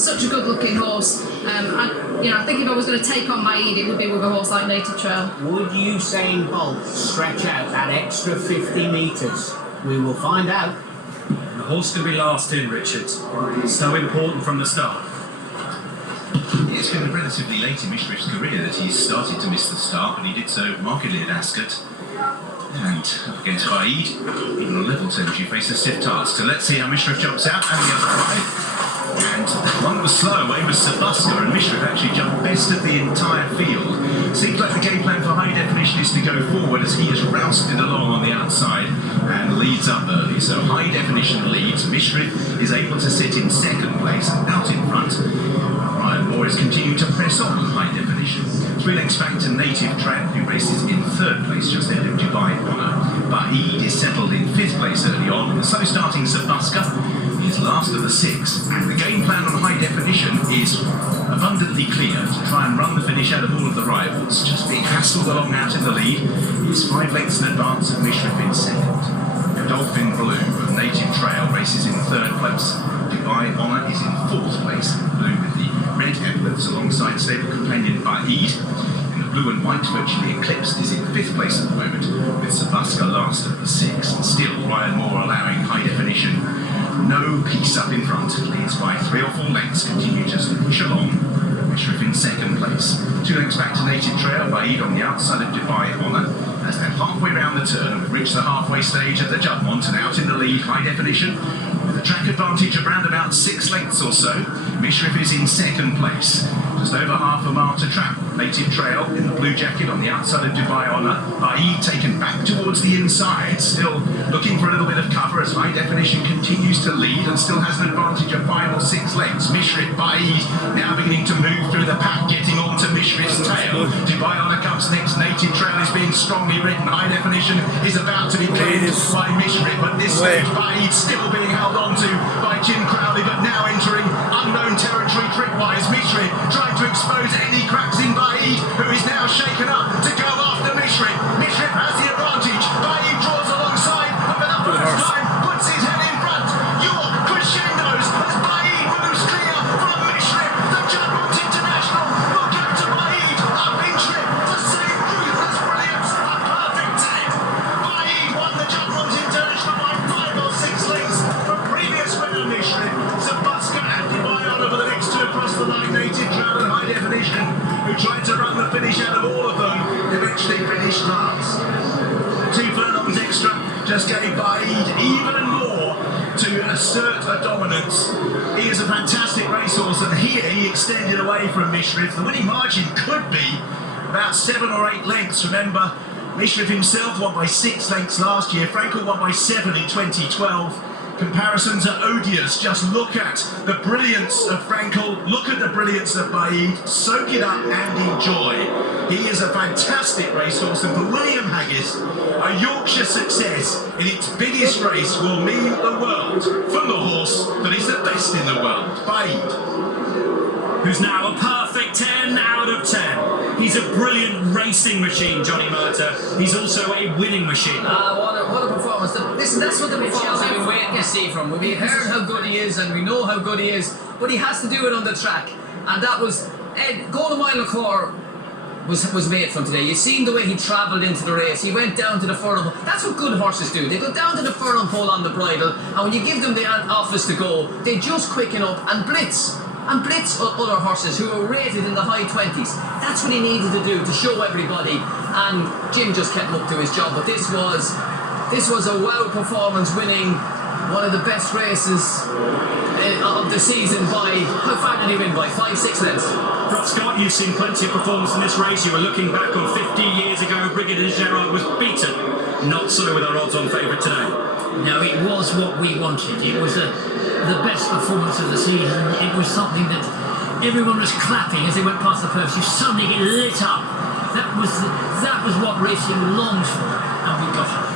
such a good-looking horse. I think if I was going to take on Baaeed, it would be with a horse like Native Trail. Would Usain Bolt stretch out that extra 50 metres? We will find out. The horse can be last in, Richard. So important from the start. It's been relatively late in Mishriff's career that he's started to miss the start, but he did so markedly at Ascot. And up against Baaeed, even on level terms, you face a stiff task. So let's see how Mishriff jumps out and the other five. And one was slow away was Sabuska, and Mishriff actually jumped best of the entire field. Seems like the game plan for High Definition is to go forward as he is rousted along on the outside and leads up early. So High Definition leads. Mishriff is able to sit in second place and out in front. Ryan Moore is continuing to press on High Definition. 3 lengths back to Native Trail, who races in third place just ahead of Dubai Honour. Baaeed is settled in fifth place early on. The slow starting Sabuska is last of the 6. And the game plan on High Definition is abundantly clear, to try and run the finish out of all of the rivals. Just being hassled along out in the lead is 5 lengths in advance of Mishriff in second. Dolphin Blue of Native Trail races in third place. Dubai Honour is in fourth place. Blue with the red epaulettes alongside stable companion Baaeed. And the blue and white virtually eclipsed is in fifth place at the moment, with Sabuska last of the 6. And still Ryan Moore allowing High Definition no peace up in front. Leads by 3 or 4 lengths, continue just to push along. Mishriff in second place. 2 lengths back to Native Trail, Baaeed on the outside of Dubai Honour. As they're halfway round the turn and we've reached the halfway stage of the Juddmonte, and out in the lead, High Definition, with a track advantage of around about 6 lengths or so. Mishriff is in second place. Just over half a mile to trap. Native Trail in the blue jacket on the outside of Dubai Honour. Baaeed taken back towards the inside, still looking for a little bit of cover as High Definition continues to lead and still has an advantage of 5 or 6 lengths. Mishriff, Baaeed now beginning to move through the pack, getting onto Mishriff's tail. Dubai Honour comes next. Native Trail is being strongly ridden. High Definition is about to be claimed by Mishriff, but this stage Baaeed still being held on to by Jim Crowley, but now entering unknown territory trickwise. Mishriff trying to expose any cracks in Baaeed, who is now shaken up to go after Mishriff. Mishriff has the advantage. Baaeed draws alongside, but for the first time puts his head in front. York crescendos as Baaeed moves clear from Mishriff. The Juddmonte International will go to Baaeed up Mishriff to save ruthless brilliance. A perfect 10. Baaeed won the Juddmonte International by 5 or 6 lengths from previous winner Mishriff. Sabuska and Dubai Honour for the next 2 across the line. Native Trail and High Definition, who tried to run the finish out of all of them, eventually finished last. 2 furlongs extra just gave Baaeed even more to assert a dominance. He is a fantastic racehorse, and here he extended away from Mishriff. The winning margin could be about 7 or 8 lengths. Remember, Mishriff himself won by 6 lengths last year. Frankel won by 7 in 2012. Comparisons are odious. Just look at the brilliance of Frankel, look at the brilliance of Baaeed, soak it up and enjoy. He is a fantastic racehorse, and for William Haggis, a Yorkshire success in its biggest race will mean the world from the horse that is the best in the world, Baaeed. Who's now a perfect 10 out of 10. He's a brilliant racing machine, Johnny Murta. He's also a winning machine. What a performance. Listen, that's what the performance we've been waiting to see from him. We've heard how good he is and we know how good he is, but he has to do it on the track. And that was, going a mile and a quarter was made from today. You've seen the way he travelled into the race. He went down to the furlong pole. That's what good horses do. They go down to the furlong pole on the bridle, and when you give them the office to go, they just quicken up and blitz. And blitz other horses who are rated in the high 20s. That's what he needed to do to show everybody. And Jim just kept up to his job. But this was a wow performance, winning one of the best races of the season by, how far did he win by? 5-6 lengths. But Scott, you've seen plenty of performance in this race. You were looking back on 50 years ago, Brigadier Gerard was beaten. Not so with our odds-on favourite today. No, it was what we wanted. It was the best performance of the season. It was something that everyone was clapping as they went past the post. You suddenly get lit up. That was what racing longs for, and we got it.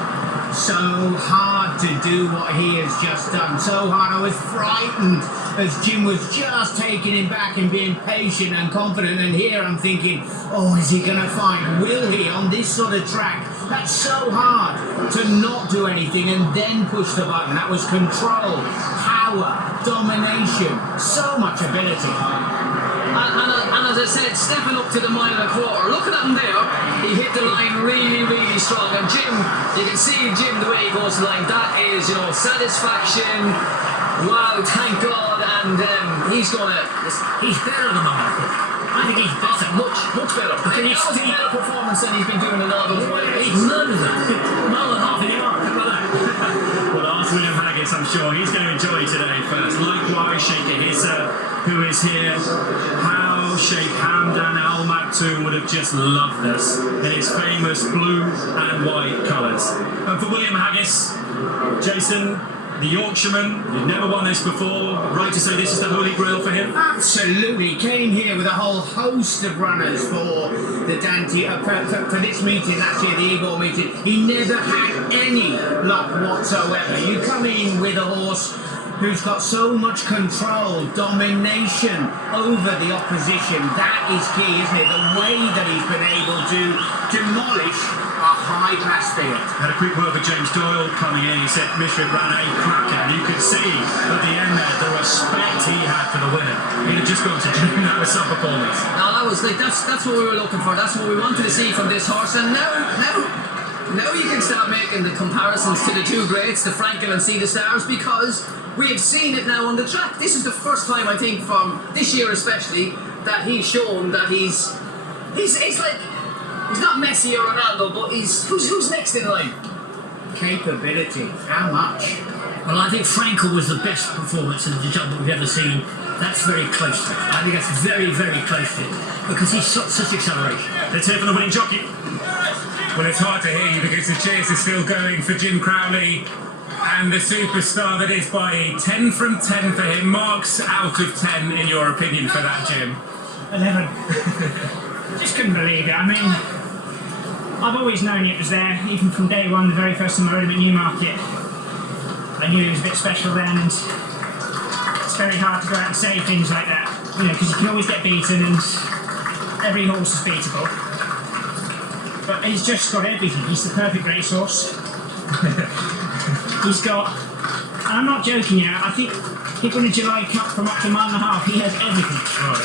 So hard to do what he has just done. So hard. I was frightened as Jim was just taking him back and being patient and confident. And here I'm thinking, oh, is he going to find? Will he on this sort of track? That's so hard to not do anything and then push the button. That was control. How power, domination, so much ability. And as I said, stepping up to the mile and a quarter, looking at him there, he hit the line really, really strong. And Jim, you can see Jim the way he goes to the line, that is, you know, satisfaction. Wow, thank God. And he's better than the moment, I think. I think he's better. Much better. I think that was a better performance than he's been doing in all those miles. He's murdered them. Mile and a half in the arc, how about that? Well, ask William Haggis, I'm sure he's going to enjoy today first. Likewise, Sheikh Hissa, who is here. How Sheikh Hamdan Al Maktoum would have just loved this in his famous blue and white colours. And for William Haggis, Jason, the Yorkshireman, who'd never won this before, right to say this is the holy grail for him? Absolutely. Came here with a whole host of runners for the Dante, for this meeting, actually the Igor meeting. He never had any luck whatsoever. You come in with a horse who's got so much control, domination over the opposition. That is key, isn't it? The way that he's been able to demolish a high-class field. Had a quick word with James Doyle coming in. He said Mishriff ran a cracker, and you could see at the end there the respect he had for the winner. He'd have just gone to dream that was some performance. No, that was like that's what we were looking for. That's what we wanted to see from this horse. And now you can start making the comparisons to the two greats, the Frankel and Sea the Stars, because we have seen it now on the track. This is the first time, I think, from this year especially, that he's shown that he's like, he's not Messi or Ronaldo, but who's next in line? Capability. How much? Well, I think Frankel was the best performance in the job that we've ever seen. That's very close to it. I think that's very, very close to it, because he's such acceleration. Let's hear from the winning jockey. Well, it's hard to hear you because the cheers are still going for Jim Crowley and the superstar that is Baaeed. 10 from 10 for him. Marks out of 10 in your opinion for that, Jim? 11. Just couldn't believe it. I mean, I've always known it was there, even from day one, the very first time I rode him at Newmarket. I knew he was a bit special then, and it's very hard to go out and say things like that, you know, because you can always get beaten, and every horse is beatable. But he's just got everything. He's the perfect racehorse. He's got, and I'm not joking here, I think he'd win a July Cup from up to a mile and a half. He has everything. Right.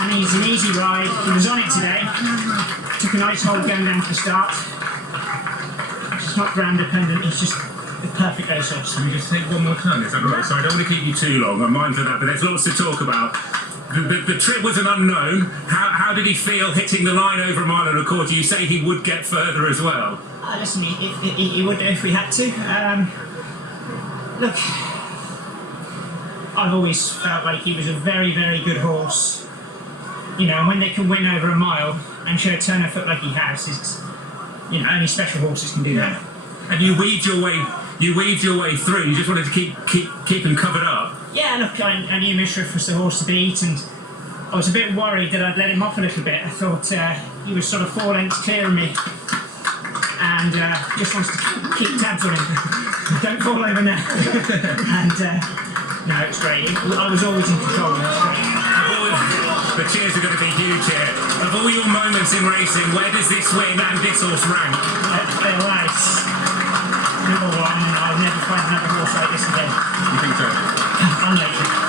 And he's an easy ride. He was on it today. Took a nice hold going down to the start. It's not ground dependent, it's just the perfect racehorse. Can we just take one more turn, is that right? Sorry, I don't want to keep you too long, I'm mindful of that, but there's lots to talk about. The trip was an unknown. How did he feel hitting the line over a mile and a quarter? You say he would get further as well. Listen, he would do if we had to. Look, I've always felt like he was a very, very good horse. You know, and when they can win over a mile and show a turn of foot like he has, it's, you know, only special horses can do that. And you weaved your way through. You just wanted to keep him covered up. Yeah, look, I knew Mishriff was the horse to beat, and I was a bit worried that I'd let him off a little bit. I thought he was sort of 4 lengths clear of me, and just wants to keep tabs on him. Don't fall over now. And no, it's great. I was always in control. It was great. The cheers are going to be huge here. Of all your moments in racing, where does this win and this horse rank? They're nice. Number one, I'll never find another horse like this again. You think so? Unlikely.